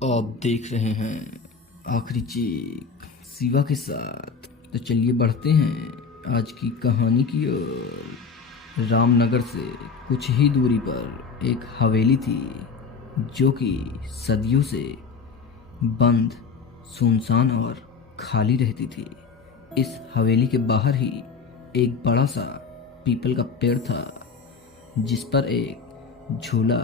आप देख रहे हैं आखिरी चीख शिवा के साथ। तो चलिए बढ़ते हैं आज की कहानी की ओर। रामनगर से कुछ ही दूरी पर एक हवेली थी जो कि सदियों से बंद, सुनसान और खाली रहती थी। इस हवेली के बाहर ही एक बड़ा सा पीपल का पेड़ था जिस पर एक झूला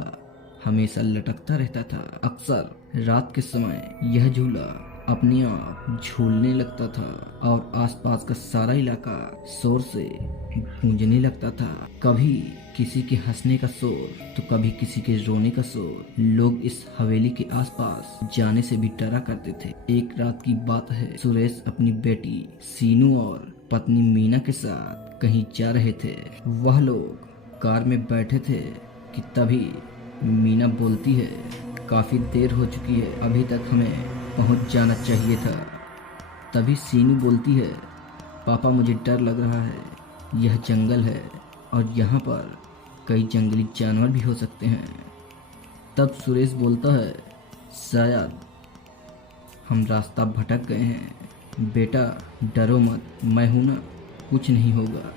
हमेशा लटकता रहता था। अक्सर रात के समय यह झूला अपने आप झूलने लगता था और आसपास का सारा इलाका शोर से गूंजने लगता था। कभी किसी के हंसने का शोर तो कभी किसी के रोने का शोर। लोग इस हवेली के आसपास जाने से भी डरा करते थे। एक रात की बात है, सुरेश अपनी बेटी सीनू और पत्नी मीना के साथ कहीं जा रहे थे। वह लोग कार में बैठे थे कि तभी मीना बोलती है, काफी देर हो चुकी है, अभी तक हमें पहुंच जाना चाहिए था। तभी सीनू बोलती है, पापा मुझे डर लग रहा है, यह जंगल है और यहाँ पर कई जंगली जानवर भी हो सकते हैं। तब सुरेश बोलता है, शायद हम रास्ता भटक गए हैं। बेटा डरो मत, मैं हूं ना, कुछ नहीं होगा।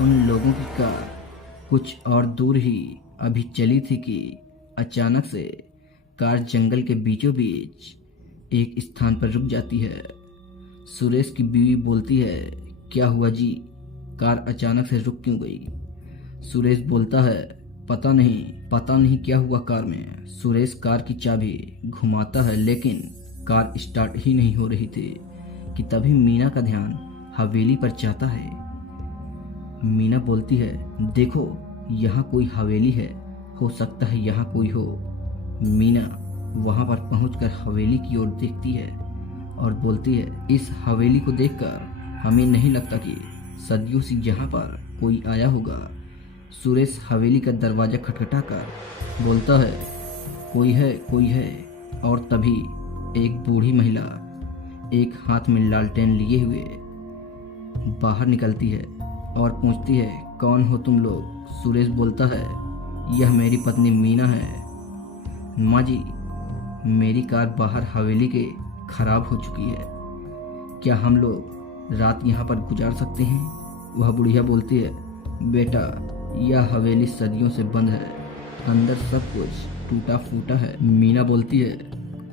उन लोगों की कार कुछ और दूर ही अभी चली थी कि अचानक से कार जंगल के बीचों बीच एक स्थान पर रुक जाती है। सुरेश की बीवी बोलती है, क्या हुआ जी, कार अचानक से रुक क्यों गई? सुरेश बोलता है, पता नहीं क्या हुआ कार में। सुरेश कार की चाबी घुमाता है लेकिन कार स्टार्ट ही नहीं हो रही थी कि तभी मीना का ध्यान हवेली पर जाता है। मीना बोलती है, देखो यहाँ कोई हवेली है, हो सकता है यहाँ कोई हो। मीना वहां पर पहुंचकर हवेली की ओर देखती है और बोलती है, इस हवेली को देखकर हमें नहीं लगता कि सदियों से यहाँ पर कोई आया होगा। सुरेश हवेली का दरवाजा खटखटाकर बोलता है, कोई है। और तभी एक बूढ़ी महिला एक हाथ में लालटेन लिए हुए बाहर निकलती है और पूछती है, कौन हो तुम लोग? सुरेश बोलता है, यह मेरी पत्नी मीना है। माँ जी, मेरी कार बाहर हवेली के खराब हो चुकी है, क्या हम लोग रात यहाँ पर गुजार सकते हैं? वह बुढ़िया बोलती है, बेटा यह हवेली सदियों से बंद है, अंदर सब कुछ टूटा फूटा है। मीना बोलती है,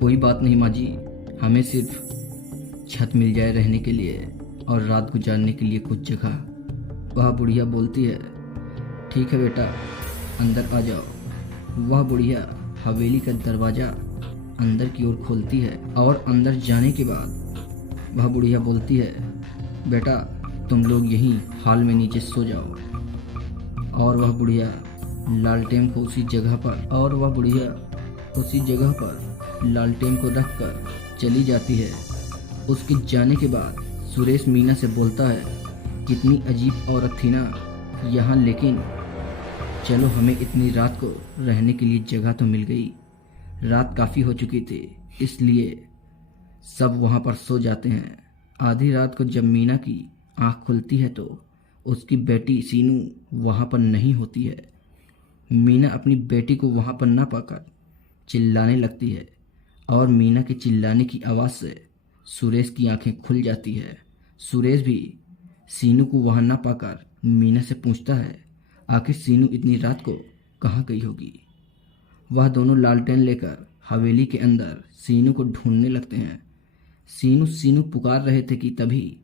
कोई बात नहीं माँ जी, हमें सिर्फ छत मिल जाए रहने के लिए और रात गुजारने के लिए कुछ जगह। वह बुढ़िया बोलती है, ठीक है बेटा, अंदर आ जाओ। वह बुढ़िया हवेली का दरवाजा अंदर की ओर खोलती है और अंदर जाने के बाद वह बुढ़िया बोलती है, बेटा तुम लोग यहीं हॉल में नीचे सो जाओ। और वह बुढ़िया लालटेन को उसी जगह पर लालटेन को रखकर चली जाती है। उसके जाने के बाद सुरेश मीना से बोलता है, कितनी अजीब औरत थी ना यहाँ, लेकिन चलो हमें इतनी रात को रहने के लिए जगह तो मिल गई। रात काफ़ी हो चुकी थी इसलिए सब वहाँ पर सो जाते हैं। आधी रात को जब मीना की आँख खुलती है तो उसकी बेटी सीनू वहाँ पर नहीं होती है। मीना अपनी बेटी को वहाँ पर न पाकर चिल्लाने लगती है और मीना के चिल्लाने की आवाज़ से सुरेश की आंखें खुल जाती है। सुरेश भी सीनू को वहाँ न पाकर मीना से पूछता है, आखिर सीनू इतनी रात को कहाँ गई होगी? वह दोनों लालटेन लेकर हवेली के अंदर सीनू को ढूंढने लगते हैं। सीनू पुकार रहे थे कि तभी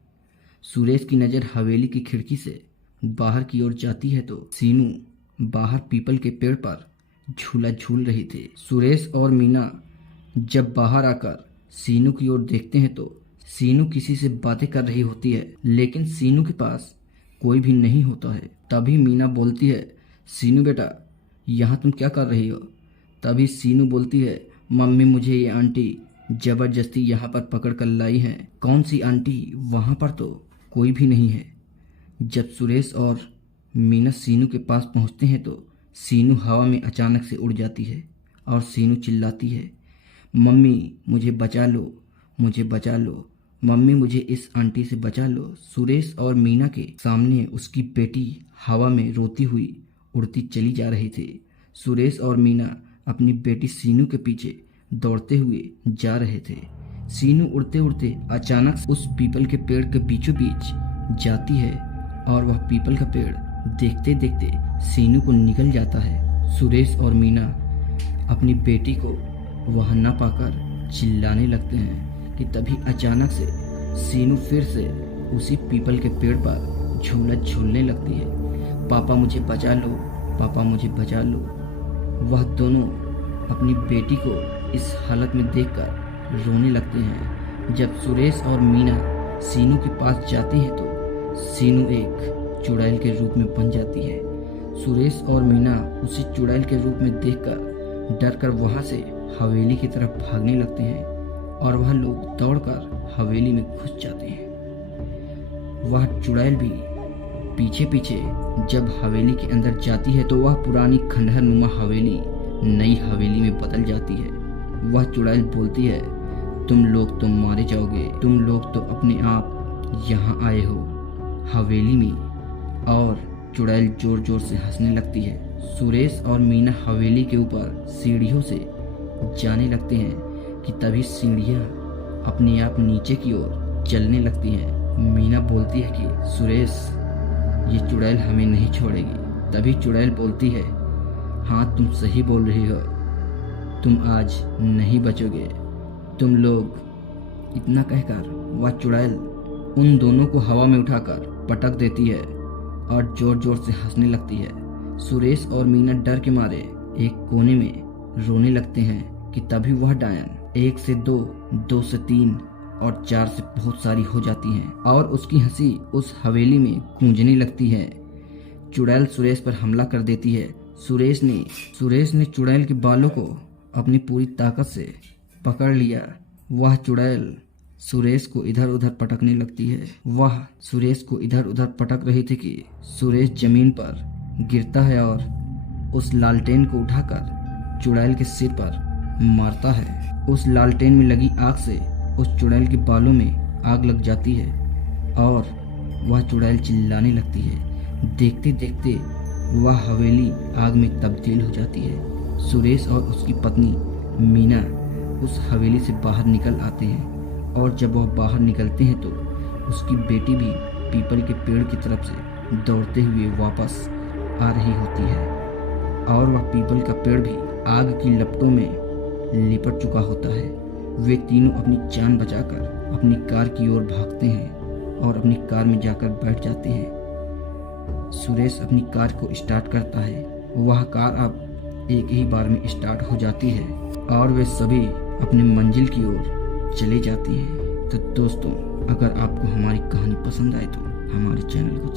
सुरेश की नज़र हवेली की खिड़की से बाहर की ओर जाती है तो सीनू बाहर पीपल के पेड़ पर झूला झूल रही थी। सुरेश और मीना जब बाहर आकर सीनू की ओर देखते हैं तो सीनू किसी से बातें कर रही होती है लेकिन सीनू के पास कोई भी नहीं होता है। तभी मीना बोलती है, सीनू बेटा यहाँ तुम क्या कर रही हो? तभी सीनू बोलती है, मम्मी मुझे ये आंटी जबरदस्ती यहाँ पर पकड़ कर लाई है। कौन सी आंटी? वहाँ पर तो कोई भी नहीं है। जब सुरेश और मीना सीनू के पास पहुँचते हैं तो सीनू हवा में अचानक से उड़ जाती है और सीनू चिल्लाती है, मम्मी मुझे बचा लो, मम्मी मुझे इस आंटी से बचा लो। सुरेश और मीना के सामने उसकी बेटी हवा में रोती हुई उड़ती चली जा रही थी। सुरेश और मीना अपनी बेटी सीनू के पीछे दौड़ते हुए जा रहे थे। सीनू उड़ते उड़ते अचानक उस पीपल के पेड़ के बीचों बीच जाती है और वह पीपल का पेड़ देखते देखते सीनू को निगल जाता है। सुरेश और मीना अपनी बेटी को वहां न पाकर चिल्लाने लगते हैं कि तभी अचानक से सीनू फिर से उसी पीपल के पेड़ पर झूला झूलने लगती है। पापा मुझे बचा लो, पापा मुझे बचा लो। वह दोनों अपनी बेटी को इस हालत में देखकर रोने लगते हैं। जब सुरेश और मीना सीनू के पास जाती हैं तो सीनू एक चुड़ैल के रूप में बन जाती है। सुरेश और मीना उसी चुड़ैल के रूप में देखकर डरकर वहां से हवेली की तरफ भागने लगते हैं और वह लोग दौड़कर हवेली में घुस जाते हैं। वह चुड़ैल भी पीछे पीछे जब हवेली के अंदर जाती है तो वह पुरानी खंडहर नुमा हवेली नई हवेली में बदल जाती है। वह चुड़ैल बोलती है, तुम लोग तो मारे जाओगे, तुम लोग तो अपने आप यहाँ आए हो हवेली में। और चुड़ैल जोर जोर से हंसने लगती है। सुरेश और मीना हवेली के ऊपर सीढ़ियों से जाने लगते हैं कि तभी सीढ़ियाँ अपने आप नीचे की ओर चलने लगती हैं। मीना बोलती है कि सुरेश, ये चुड़ैल हमें नहीं छोड़ेगी। तभी चुड़ैल बोलती है, हाँ तुम सही बोल रही हो, तुम आज नहीं बचोगे तुम लोग। इतना कहकर वह चुड़ैल उन दोनों को हवा में उठाकर पटक देती है और जोर जोर से हंसने लगती है। सुरेश और मीना डर के मारे एक कोने में रोने लगते हैं कि तभी वह डायन 1 से 2, 2 से 3 और 4 से बहुत सारी हो जाती हैं और उसकी हंसी उस हवेली में गूंजने लगती है। चुड़ैल सुरेश पर हमला कर देती है। सुरेश ने चुड़ैल के बालों को अपनी पूरी ताकत से पकड़ लिया। वह चुड़ैल सुरेश को इधर उधर पटकने लगती है। वह सुरेश को इधर उधर पटक रही थी कि सुरेश जमीन पर गिरता है और उस लालटेन को उठाकर चुड़ैल के सिर पर मारता है। उस लालटेन में लगी आग से उस चुड़ैल के बालों में आग लग जाती है और वह चुड़ैल चिल्लाने लगती है। देखते देखते वह हवेली आग में तब्दील हो जाती है। सुरेश और उसकी पत्नी मीना उस हवेली से बाहर निकल आते हैं और जब वह बाहर निकलते हैं तो उसकी बेटी भी पीपल के पेड़ की तरफ से दौड़ते हुए वापस आ रही होती है और वह पीपल का पेड़ भी आग की लपटों में लिपट चुका होता है। वे तीनों अपनी जान बचाकर अपनी कार की ओर भागते हैं और अपनी कार में जाकर बैठ जाते हैं। सुरेश अपनी कार को स्टार्ट करता है। वह कार अब एक ही बार में स्टार्ट हो जाती है और वे सभी अपनी मंजिल की ओर चले जाते हैं। तो दोस्तों, अगर आपको हमारी कहानी पसंद आए तो हमारे चैनल को